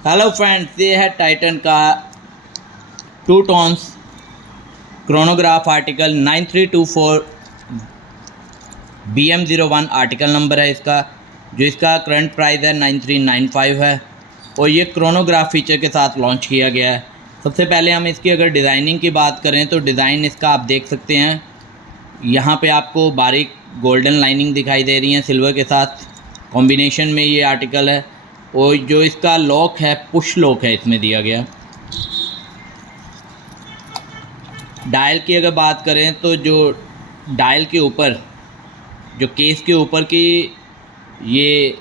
Hello friends, ये है Titan का 2 tones chronograph article 9324 BM01 article number है इसका, जो इसका करंट प्राइस है 9395 है और ये क्रोनोग्राफ फीचर के साथ लॉन्च किया गया है। सबसे पहले हम इसकी अगर डिज़ाइनिंग की बात करें तो डिज़ाइन इसका आप देख सकते हैं, यहाँ पे आपको बारीक गोल्डन लाइनिंग दिखाई दे रही है सिल्वर के साथ कॉम्बिनेशन में ये आर्टिकल है। और जो इसका लॉक है पुश लॉक है इसमें दिया गया। डायल की अगर बात करें तो जो डायल के ऊपर जो केस के ऊपर की ये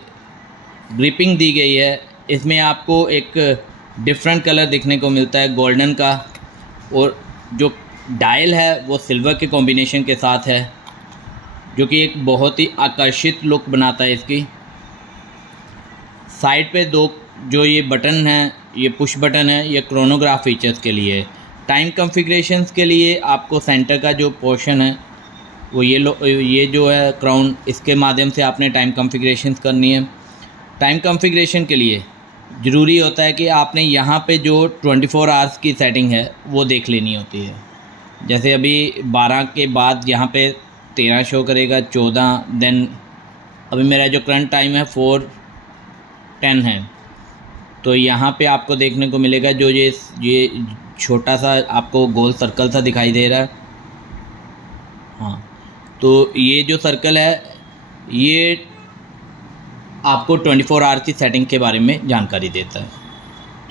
ग्रिपिंग दी गई है, इसमें आपको एक डिफरेंट कलर दिखने को मिलता है गोल्डन का, और जो डायल है वो सिल्वर के कॉम्बिनेशन के साथ है, जो कि एक बहुत ही आकर्षित लुक बनाता है इसकी। साइड पे दो जो ये बटन है, ये पुश बटन है, ये क्रोनोग्राफ फीचर्स के लिए। टाइम कॉन्फ़िगरेशंस के लिए आपको सेंटर का जो पोर्शन है वो ये जो है क्राउन, इसके माध्यम से आपने टाइम कॉन्फ़िगरेशंस करनी है। टाइम कॉन्फ़िगरेशन के लिए ज़रूरी होता है कि आपने यहाँ पे जो 24 आवर्स की सेटिंग है वो देख लेनी होती है। जैसे अभी 12 के बाद यहाँ पे 13 शो करेगा, 14, देन अभी मेरा जो करंट टाइम है 4:10 है। तो यहाँ पे आपको देखने को मिलेगा जो ये छोटा सा आपको गोल सर्कल सा दिखाई दे रहा है। हाँ, तो ये जो सर्कल है ये आपको 24 आवर की सेटिंग के बारे में जानकारी देता है।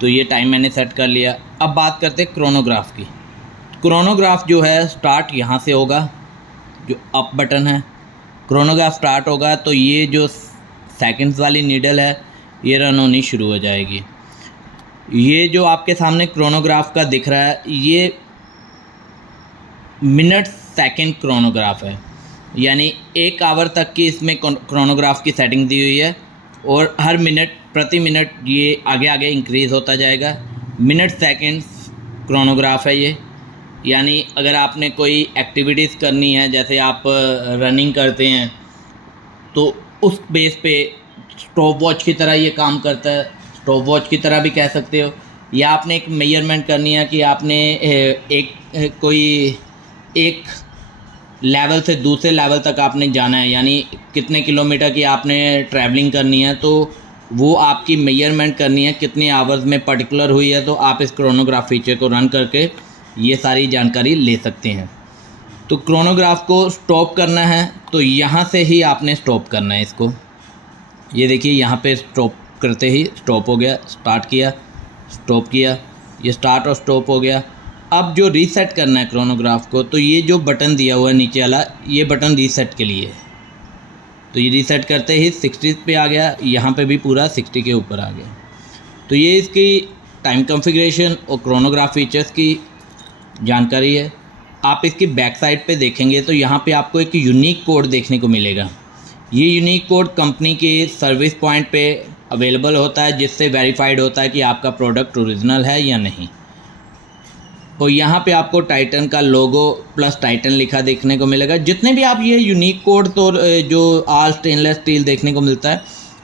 तो ये टाइम मैंने सेट कर लिया। अब बात करते हैं क्रोनोग्राफ की। क्रोनोग्राफ जो है स्टार्ट यहाँ से होगा, जो अप बटन है, क्रोनोग्राफ स्टार्ट होगा तो ये जो सेकंड्स वाली नीडल है ये रन होनी शुरू हो जाएगी। ये जो आपके सामने क्रोनोग्राफ का दिख रहा है ये मिनट सेकंड क्रोनोग्राफ है, यानी 1 आवर तक की इसमें क्रोनोग्राफ की सेटिंग दी हुई है और हर मिनट प्रति मिनट ये आगे आगे इंक्रीज़ होता जाएगा। मिनट सेकंड्स क्रोनोग्राफ है ये, यानी अगर आपने कोई एक्टिविटीज़ करनी है, जैसे आप रनिंग करते हैं, तो उस बेस पे स्टॉप वॉच की तरह ये काम करता है। स्टॉप वॉच की तरह भी कह सकते हो। या आपने एक मेजरमेंट करनी है कि आपने कोई एक लेवल से दूसरे लेवल तक आपने जाना है, यानी कितने किलोमीटर की आपने ट्रैवलिंग करनी है, तो वो आपकी मेजरमेंट करनी है कितने आवर्स में पर्टिकुलर हुई है, तो आप इस क्रोनोग्राफ फीचर को रन करके ये सारी जानकारी ले सकते हैं। तो क्रोनोग्राफ को स्टॉप करना है तो यहाँ से ही आपने स्टॉप करना है इसको। ये देखिए यहाँ पे स्टॉप करते ही स्टॉप हो गया, स्टार्ट किया, स्टॉप किया, ये स्टार्ट और स्टॉप हो गया। अब जो रीसेट करना है क्रोनोग्राफ को, तो ये जो बटन दिया हुआ है नीचे वाला, ये बटन रीसेट के लिए है। तो ये रीसेट करते ही 60 पे आ गया, यहाँ पे भी पूरा 60 के ऊपर आ गया। तो ये इसकी टाइम कॉन्फ़िगरेशन और क्रोनोग्राफ फीचर्स की जानकारी है। आप इसकी बैक साइड पे देखेंगे तो यहाँ पे आपको एक यूनिक कोड देखने को मिलेगा। ये यूनिक कोड कंपनी के सर्विस पॉइंट पे अवेलेबल होता है, जिससे वेरीफाइड होता है कि आपका प्रोडक्ट ओरिजिनल है या नहीं। और यहाँ पे आपको टाइटन का लोगो प्लस टाइटन लिखा देखने को मिलेगा। जितने भी आप ये यूनिक कोड तो जो आल स्टेनलेस स्टील देखने को मिलता है,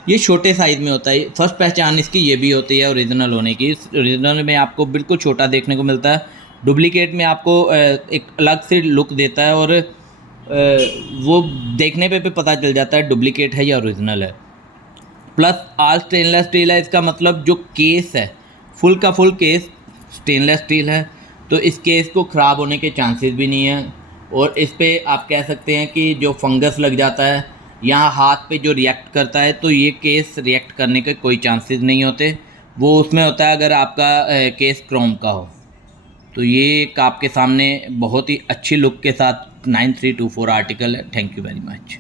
ये छोटे साइज़ में होता है। फर्स्ट पहचान इसकी ये भी होती है ओरिजिनल होने की। ओरिजिनल में आपको बिल्कुल छोटा देखने को मिलता है, डुप्लीकेट में आपको एक अलग से लुक देता है और वो देखने पे भी पता चल जाता है डुप्लीकेट है या ओरिजिनल है। प्लस आल स्टेनलेस स्टील है, इसका मतलब जो केस है फुल का फुल केस स्टेनलेस स्टील है, तो इस केस को ख़राब होने के चांसेस भी नहीं हैं। और इस पे आप कह सकते हैं कि जो फंगस लग जाता है यहाँ हाथ पे जो रिएक्ट करता है, तो ये केस रिएक्ट करने के कोई चांसेस नहीं होते। वो उसमें होता है अगर आपका केस क्रोम का हो। तो ये एक आपके सामने बहुत ही अच्छी लुक के साथ 9324 आर्टिकल है। Thank you very much.